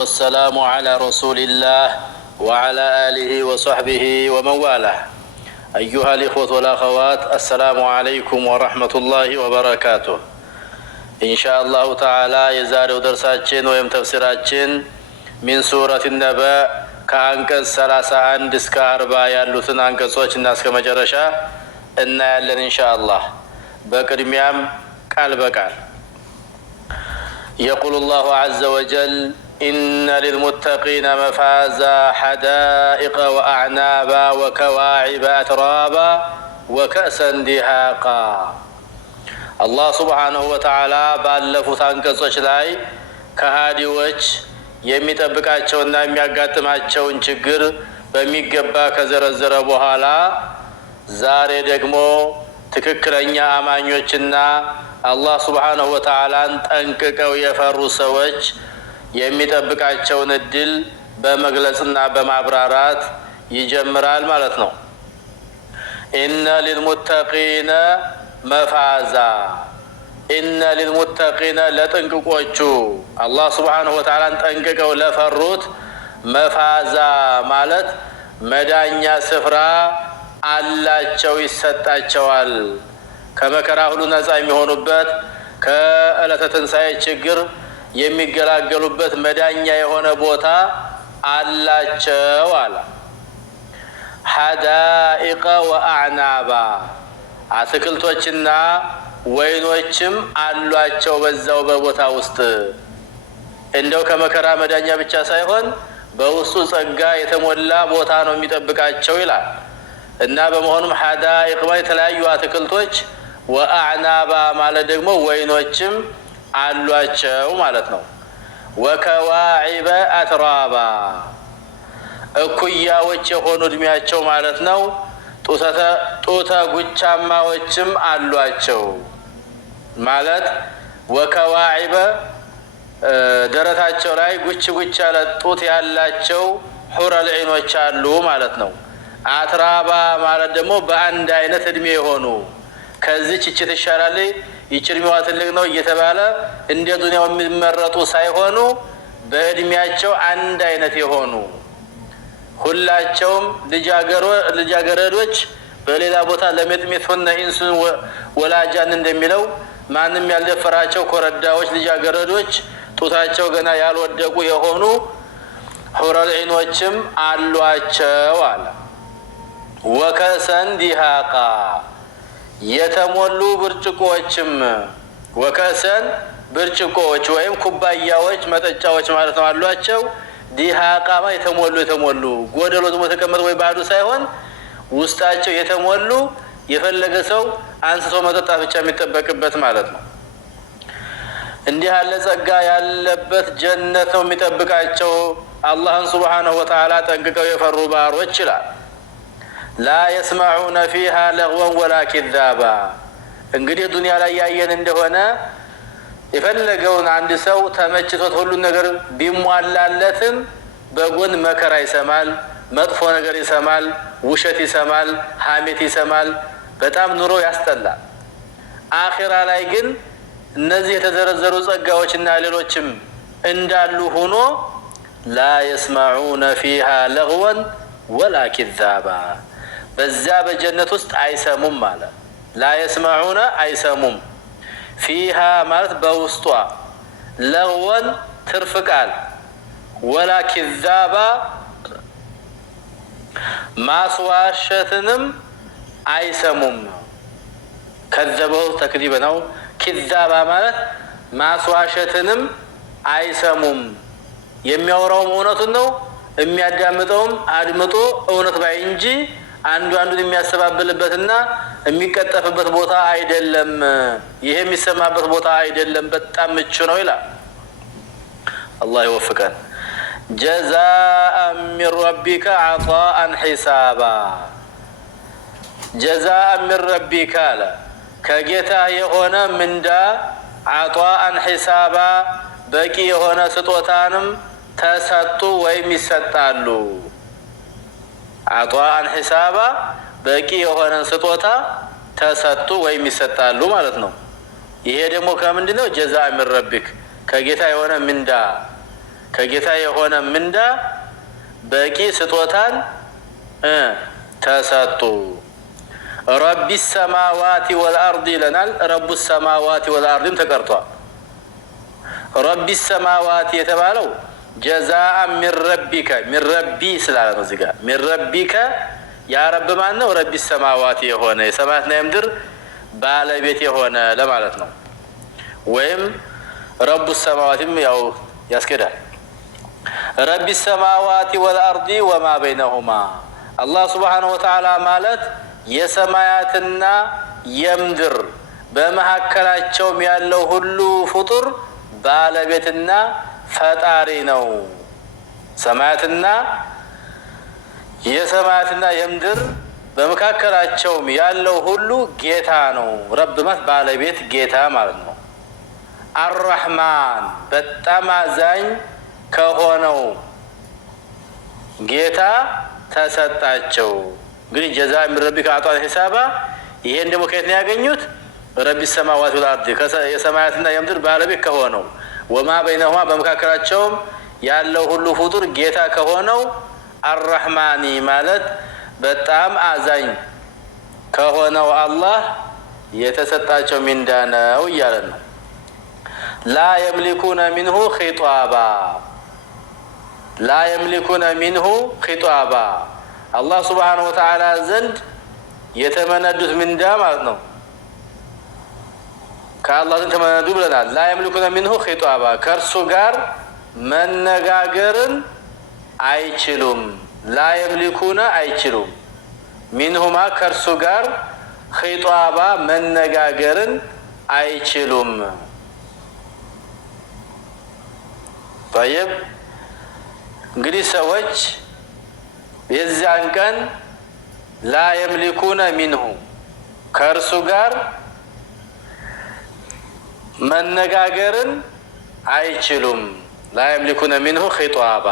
والسلام على رسول الله وعلى آله وصحبه ومن والاه. أيها الإخوة والأخوات، السلام عليكم ورحمة الله وبركاته. إن شاء الله تعالى يزارو درساتين ويم تفسيراتين من سورة النبأ كأنكس 31 እስከ 40 ያሉትን አንቀጾች እናስከመጨረሻ እናያለን ኢንሻአላህ። በቅድሚያም ቃል በቃል يقول الله عز وجل: إن للمتقين مفازا حدائق وأعنابا وكواعب أترابا وكأسا دهاقا. الله سبحانه وتعالى ባለፉት አንቀጾች ላይ ከሃዲዎች የሚጠብቃቸውና የሚያጋጥማቸውን ችግር በሚገባ ከዘረዘረ በኋላ ዛሬ ደግሞ ትክክለኛ አማኞችና አላህ ሱብሓነሁ ወተዓላን ጠንቅቀው የፈሩ ሰዎች የሚጠብቃቸውን እድል በመግለጽና በማብራራት ይጀምራል ማለት ነው። ኢነ ሊልሙተቂነ መፋዛ፣ ኢነ ሊልሙተቂነ ለጥንቅቆቹ አላህ ሱብሓነሁ ወተዓላን ጠንቅቀው ለፈሩት መፋዛ ማለት መዳኛ ስፍራ አላቸው፣ ይሰጣቸዋል። ከመከራ ሁሉ ነፃ የሚሆኑበት ከዕለተ ትንሣኤ ችግር የሚገላገሉበት መዳኛ የሆነ ቦታ አላቸው አለ። ሐዳኢቀ ወአዕናባ፣ አትክልቶችና ወይኖችም አሏቸው በዛው በቦታ ውስጥ። እንደው ከመከራ መዳኛ ብቻ ሳይሆን በውስጡ ጸጋ የተሞላ ቦታ ነው የሚጠብቃቸው ይላል እና በመሆኑም ሐዳኢቅ የተለያዩ አትክልቶች፣ ወአዕናባ ማለት ደግሞ ወይኖችም አሏቸው ማለት ነው። ወከዋዒበ አትራባ፣ እኩያዎች የሆኑ እድሜያቸው ማለት ነው። ጡተ ጉቻማዎችም አሏቸው ማለት ወከዋዒበ ደረታቸው ላይ ጉች ጉች ያለ ጡት ያላቸው ሑረል ዒኖች አሉ ማለት ነው። አትራባ ማለት ደግሞ በአንድ አይነት እድሜ የሆኑ ከዚህች እቺ ትሻላለች ይቺ እድሜዋ ትልቅ ነው እየተባለ እንደ ዱንያው የሚመረጡ ሳይሆኑ በእድሜያቸው አንድ አይነት የሆኑ ሁላቸውም ልጃገረዶች በሌላ ቦታ ለመጥሜቱና ኢንሱን ወላጃን እንደሚለው ማንም ያልደፈራቸው ኮረዳዎች ልጃገረዶች ጡታቸው ገና ያልወደቁ የሆኑ ሑረል ዒኖችም አሏቸው አለ። ወከሰን ዲሃቃ፣ የተሞሉ ብርጭቆዎችም፣ ወከሰን ብርጭቆዎች ወይም ኩባያዎች መጠጫዎች ማለት ነው አሏቸው። ዲሃቃማ የተሞሉ ጎደሎ ደግሞ ተቀመጠ ወይ ባዶ ሳይሆን ውስጣቸው የተሞሉ የፈለገ ሰው አንስቶ መጠጣት ብቻ የሚጠበቅበት ማለት ነው። እንዲህ ያለ ጸጋ ያለበት ጀነት ነው የሚጠብቃቸው አላህን ሱብሓነሁ ወተዓላ ጠንቅቀው የፈሩ ባሮች ይላል። ላ የስመዑነ ፊሃ ለግወን ወላ ኪዛባ። እንግዲህ ዱንያ ላይ ያየን እንደሆነ የፈለገውን አንድ ሰው ተመችቶት ሁሉን ነገር ቢሟላለትም በጎን መከራ ይሰማል፣ መጥፎ ነገር ይሰማል፣ ውሸት ይሰማል፣ ሐሜት ይሰማል። በጣም ኑሮ ያስጠላል። አኺራ ላይ ግን እነዚህ የተዘረዘሩ ጸጋዎችና ሌሎችም እንዳሉ ሆኖ ላ የስመዑነ ፊሃ ለግወን ወላ ኪዛባ፣ በዛ በጀነት ውስጥ አይሰሙም ማለት ላ የስመዑነ አይሰሙም፣ ፊሃ ማለት በውስጧ፣ ለግወን ትርፍ ቃል፣ ወላ ኪዛባ ማስዋሸትንም አይሰሙም። ከዘበው ተክዲበ ነው። ኪዛባ ማለት ማስዋሸትንም አይሰሙም። የሚያወራውም እውነቱን ነው፣ የሚያዳምጠውም አድምጦ እውነት ባይ እንጂ አንዱ አንዱን የሚያስተባብልበትና የሚቀጠፍበት ቦታ አይደለም። ይሄ የሚሰማበት ቦታ አይደለም። በጣም ምቹ ነው ይላል። አላህ ይወፍቀን። ጀዛአን ሚን ረቢከ ዐጣአን ሒሳባ፣ ጀዛአን ሚን ረቢከ አለ ከጌታ የሆነ ምንዳ፣ ዐጣአን ሒሳባ በቂ የሆነ ስጦታንም ተሰጡ ወይም ይሰጣሉ። ዐጣአን ሒሳባ በቂ የሆነ ስጦታ ተሰጡ ወይም ይሰጣሉ ማለት ነው። ይሄ ደግሞ ከምንድነው? ጀዛአን ሚን ረቢክ ከጌታ የሆነ ምንዳ ከጌታ የሆነ ምንዳ በቂ ስጦታን ተሰጡ። ረቢ ሰማዋት ወልአርድ ይለናል። ረቡ ሰማዋት ወልአርድም ተቀርቷል። ረቢ ሰማዋት የተባለው ጀዛአ ሚን ረቢከ ሚን ረቢ ስላለ ነው። እዚህ ጋር ሚን ረቢከ ያ ረብ ማን ነው? ረቢ ሰማዋት የሆነ የሰማያትና የምድር ባለቤት የሆነ ለማለት ነው። ወይም ረቡ ሰማዋትም ያው ያስኬዳል። ረቢ ሰማዋት ወልአርድ ወማ በይነሁማ አላህ ሱብሓነሁ ወተዓላ ማለት የሰማያትና የምድር በመካከላቸውም ያለው ሁሉ ፍጡር ባለቤትና ፈጣሪ ነው። ሰማያትና የምድር በመካከላቸውም ያለው ሁሉ ጌታ ነው። ረብ ማለት ባለቤት ጌታ ማለት ነው። አርረሕማን በጣም አዛኝ ከሆነው ጌታ ተሰጣቸው። እንግዲህ ጀዛ ሚን ረቢከ አዕጧነ ሒሳባ ይሄን ደግሞ ከየት ነው ያገኙት? ረቢ ሰማዋት ወልአርድ የሰማያትና የምድር ባለቤት ከሆነው ወማ በይነሁማ በመካከላቸውም ያለው ሁሉ ፍጡር ጌታ ከሆነው አርረሕማኒ ማለት በጣም አዛኝ ከሆነው አላህ የተሰጣቸው ሚንዳ ነው እያለ ነው። ላ የምሊኩነ ሚንሁ ኺጧባ ላ የምሊኩነ ሚንሁ ኺጧባ አላህ ሱብሓነሁ ወተዓላ ዘንድ የተመነዱት ምንዳ ማለት ነው። ከአላህ ዘንድ ተመነዱ ብለናል። ላ የምሊኩነ ሚንሁ ኺጧባ ከእርሱ ጋር መነጋገርን አይችሉም። ላ የምሊኩነ አይችሉም። ሚንሁማ ከእርሱ ጋር ኺጧባ መነጋገርን አይችሉም። ጠይብ እንግዲህ ሰዎች የዚያን ቀን ላ የምሊኩነ ሚንሁ ከእርሱ ጋር መነጋገርን አይችሉም። ላ የምሊኩነ ሚንሁ ኺጧባ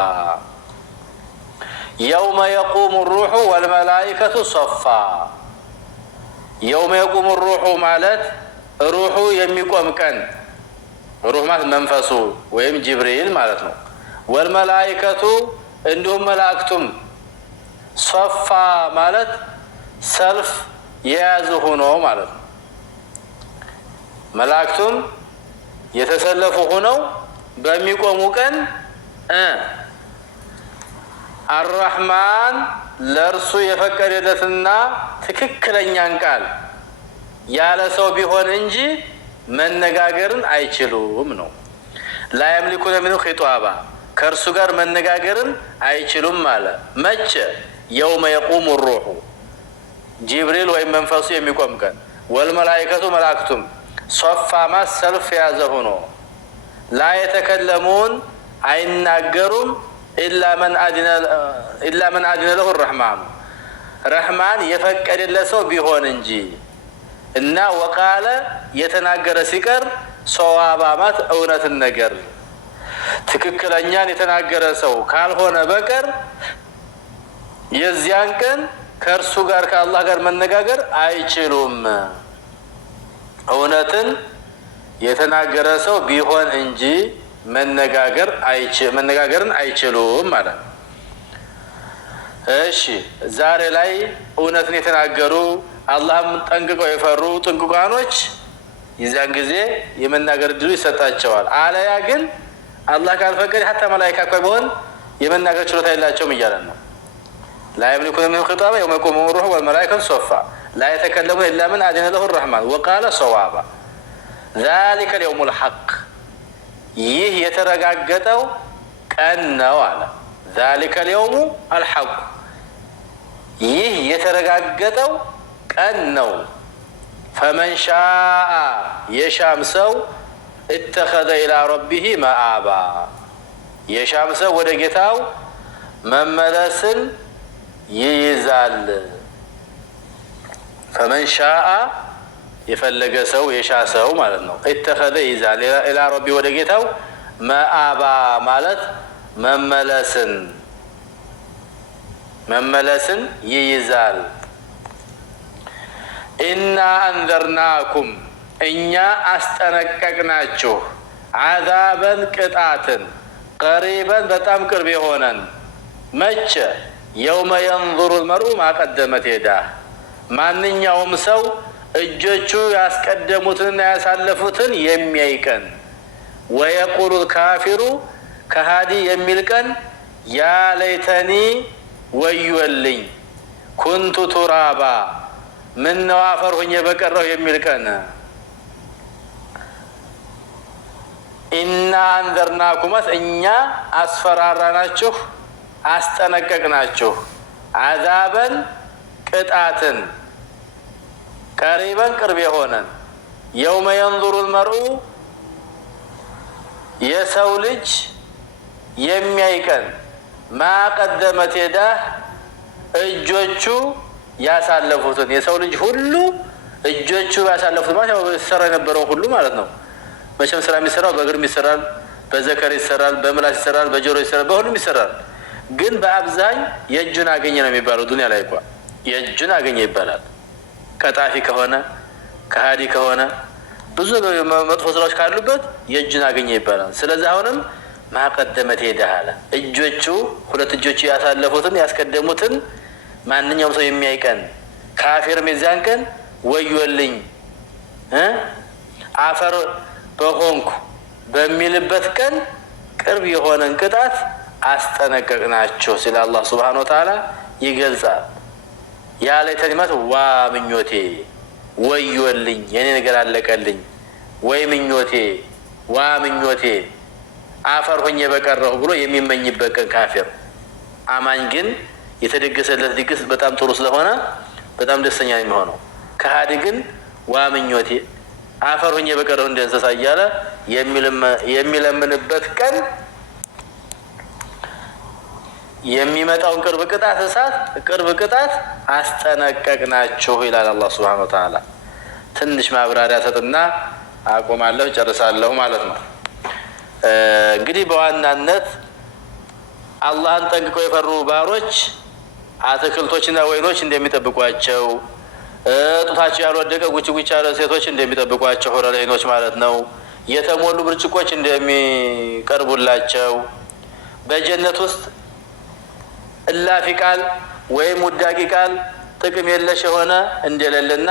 የውመ የቁሙ ሩሑ ወልመላኢከቱ ሶፋ የውመ የቁሙ ሩሑ ማለት ሩሑ የሚቆም ቀን ሩሕ ማለት መንፈሱ ወይም ጅብሪል ማለት ነው። ወልመላኢከቱ እንዲሁም መላእክቱም ሶፋ ማለት ሰልፍ የያዙ ሆኖ ማለት ነው። መላእክቱም የተሰለፉ ሆነው በሚቆሙ ቀን አርረሕማን ለእርሱ የፈቀደለትና ትክክለኛን ቃል ያለ ሰው ቢሆን እንጂ መነጋገርን አይችሉም ነው። ላ የምሊኩነ ሚንሁ ኺጧባ ከእርሱ ጋር መነጋገርን አይችሉም አለ። መቼ? የውመ የቁሙ ሩሑ ጅብሪል ወይም መንፈሱ የሚቆም ቀን፣ ወልመላኢከቱ መላእክቱም ሶፋማ ሰልፍ የያዘ ሆኖ ላ የተከለሙን አይናገሩም ኢላ መን አድነ ለሁ ረሕማኑ ረሕማን የፈቀደለት ሰው ቢሆን እንጂ እና ወቃለ የተናገረ ሲቀር ሰዋባማት እውነትን ነገር ትክክለኛን የተናገረ ሰው ካልሆነ በቀር የዚያን ቀን ከእርሱ ጋር ከአላህ ጋር መነጋገር አይችሉም። እውነትን የተናገረ ሰው ቢሆን እንጂ መነጋገርን አይችሉም ማለት ነው። እሺ ዛሬ ላይ እውነትን የተናገሩ አላህም ጠንቅቀው የፈሩ ጥንቁቃኖች የዚያን ጊዜ የመናገር እድሉ ይሰጣቸዋል። አለያ ግን አላህ ካልፈቀደ ሀታ መላኢካ እኮ ቢሆን የመናገር ችሎታ የላቸውም እያለን ነው። ላ የምሊኩነ ሚንሁ ኺጧባ የውመ የቁሙ ሩሑ ወልመላኢከቱ ሶፋ ላ የተከለሙነ ኢላ መን አድነ ለሁ ረሕማን ወቃለ ሰዋባ ዛሊከ ልየውሙል ሐቅ ይህ የተረጋገጠው ቀን ነው አለ። ዛሊከ ልየውሙ አልሐቅ ይህ የተረጋገጠው ቀን ነው። ፈመን ሻአ የሻም ሰው እተኸዘ ኢላ ረቢሂ መአባ የሻም ሰው ወደ ጌታው መመለስን ይይዛል። ፈመን ሻአ የፈለገ ሰው የሻ ሰው ማለት ነው። እተኸዘ ይይዛል ኢላ ረቢ ወደ ጌታው መአባ ማለት መመለስን ይይዛል። ኢና አንዘርናኩም እኛ አስጠነቀቅናችሁ፣ ዓዛበን ቅጣትን፣ ቀሪበን በጣም ቅርብ የሆነን መቼ የውመ የንظሩ ልመርኡ ማቀደመት የዳህ ማንኛውም ሰው እጆቹ ያስቀደሙትንና ያሳለፉትን የሚያይ ቀን ወየቁሉ ልካፊሩ ከሃዲ የሚል ቀን ያ ለይተኒ ወዮልኝ ኩንቱ ቱራባ ምነው አፈር ሆኜ በቀረሁ የሚል ቀን ኢና አንዘርናኩመት እኛ አስፈራራናችሁ አስጠነቀቅናችሁ አዛበን ቅጣትን ቀሪበን ቅርብ የሆነን የውመ የንظሩ ልመርኡ የሰው ልጅ የሚያይ ቀን ማቀደመት የዳህ እጆቹ ያሳለፉትን የሰው ልጅ ሁሉ እጆቹ ያሳለፉት ማለት ያው ሲሰራ የነበረው ሁሉ ማለት ነው። መቼም ስራ የሚሰራው በእግርም ይሰራል፣ በዘከር ይሰራል፣ በምላስ ይሰራል፣ በጆሮ ይሰራል፣ በሁሉም ይሰራል። ግን በአብዛኝ የእጁን አገኘ ነው የሚባለው። ዱንያ ላይ እንኳን የእጁን አገኘ ይባላል። ቀጣፊ ከሆነ ከሃዲ ከሆነ ብዙ መጥፎ ስራዎች ካሉበት የእጁን አገኘ ይባላል። ስለዚህ አሁንም ማቀደመት የዳህ አለ እጆቹ ሁለት እጆቹ ያሳለፉትን ያስቀደሙትን ማንኛውም ሰው የሚያይ ቀን ካፊርም የዚያን ቀን ወዮልኝ አፈር በሆንኩ በሚልበት ቀን ቅርብ የሆነን ቅጣት አስጠነቀቅናቸው ሲል አላህ ሱብሓነሁ ወተዓላ ይገልጻል። ያ ለይተኒ ማለት ዋ ምኞቴ ወዮልኝ የኔ ነገር አለቀልኝ ወይ ምኞቴ ዋ ምኞቴ አፈር ሆኜ በቀረሁ ብሎ የሚመኝበት ቀን ካፊር። አማኝ ግን የተደገሰለት ድግስ በጣም ጥሩ ስለሆነ በጣም ደስተኛ ነው የሚሆነው። ከሃዲ ግን ዋ ምኞቴ አፈር ሆኜ በቀረሁ እንደ እንስሳ እያለ የሚለምንበት ቀን የሚመጣውን ቅርብ ቅጣት እሳት ቅርብ ቅጣት አስጠነቀቅናችሁ ይላል አላህ ሱብሓነሁ ወተዓላ። ትንሽ ማብራሪያ ሰጥና አቆማለሁ ጨርሳለሁ ማለት ነው። እንግዲህ በዋናነት አላህን ጠንቅቀው የፈሩ ባሮች አትክልቶችና ወይኖች እንደሚጠብቋቸው ጡታቸው ያልወደቀ ጉች ጉች ያለ ሴቶች እንደሚጠብቋቸው ሆረ ለይኖች ማለት ነው። የተሞሉ ብርጭቆች እንደሚቀርቡላቸው በጀነት ውስጥ እላፊ ቃል ወይም ውዳቂ ቃል ጥቅም የለሽ የሆነ እንደሌለና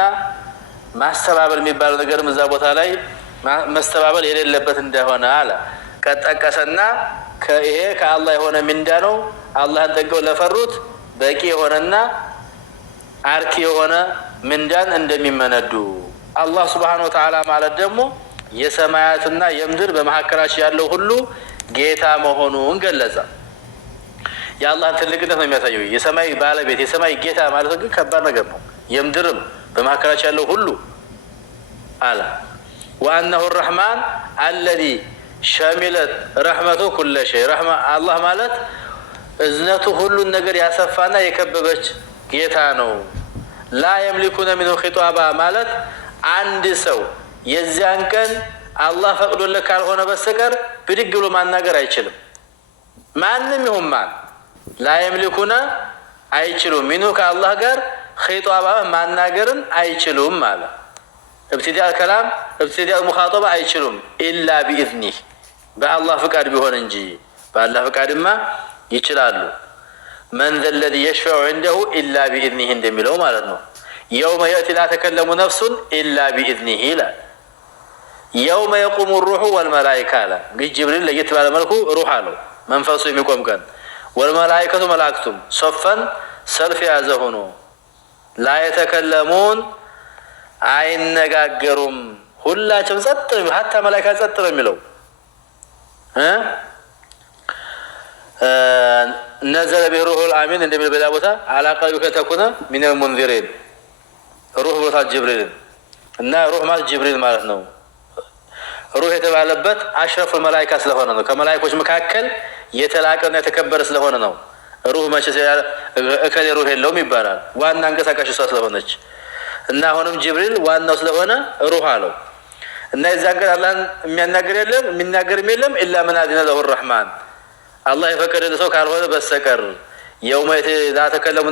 ማስተባበል የሚባለው ነገርም እዛ ቦታ ላይ መስተባበል የሌለበት እንደሆነ አለ ከጠቀሰና ይሄ ከአላህ የሆነ ምንዳ ነው። አላህን ጠንቅቀው ለፈሩት በቂ የሆነና አርኪ የሆነ ምንዳን እንደሚመነዱ አላህ ሱብሓነሁ ወተዓላ ማለት ደግሞ የሰማያትና የምድር በመካከላቸው ያለው ሁሉ ጌታ መሆኑን ገለጸ። የአላህን ትልቅነት ነው የሚያሳየው። የሰማይ ባለቤት የሰማይ ጌታ ማለት ግን ከባድ ነገር ነው። የምድርም በመካከላቸው ያለው ሁሉ አለ ወአነሁ الرحمن الذي شملت رحمته كل شيء رحمة الله ማለት እዝነቱ ሁሉን ነገር ያሰፋና የከበበች ጌታ ነው። ላ يملكون منه خطابا ማለት አንድ ሰው የዚያን ቀን አላህ ፈቅዶለት ካልሆነ በስተቀር ብድግ ብሎ ማናገር አይችልም። ማንም ይሁን ማን ላ يملكون አይችሉም منه ከአላህ ጋር خطابا ማናገርን አይችሉም ማለት ابتداء الكلام ابتداء المخاطبة አይችሉም إلا بإذنه በአላህ ፍቃድ ቢሆን እንጂ በአላህ ፍቃድማ ይችላሉ። من ذا الذي يشفع عنده إلا بإذنه እንደሚለው ማለት ነው። يوم يأتي لا تكلم نفس إلا بإذنه لا يوم يقوم الروح والملائكة لا جبريل ለየት ባለ መልኩ ሩህ አለው መንፈሱ የሚቆም ቀን والملائكة መላእክቱም صفا ሰልፍ ያዘ ሆኖ لا يتكلمون አይነጋገሩም ሁላቸውም ጸጥ ነው። ሀታ መላእክት ጸጥ ነው የሚለው نزل به روح الامين እንደሚል በላ ቦታ አላቀዩ ከተኩነ من المنذرين روح ቦታ ጅብሪል እና روح ማለት ጅብሪል ማለት ነው። روح የተባለበት አሽረፍ الملائكة ስለሆነ ነው። ከመላእክቶች መካከል የተላቀና የተከበረ ስለሆነ ነው። روح መቼ እከሌ روح የለውም ይባላል። ዋና አንቀሳቃሽ እሷ ስለሆነች እና አሁንም ጅብሪል ዋናው ስለሆነ ሩህ አለው እና የዛን ቀን አላህን የሚያናገር የለም የሚናገርም የለም ኢላ መን አዚነ ለሁ الرحمن አላህ የፈቀደለት ሰው ካልሆነ በስተቀር የውመ ላ ተከለሙ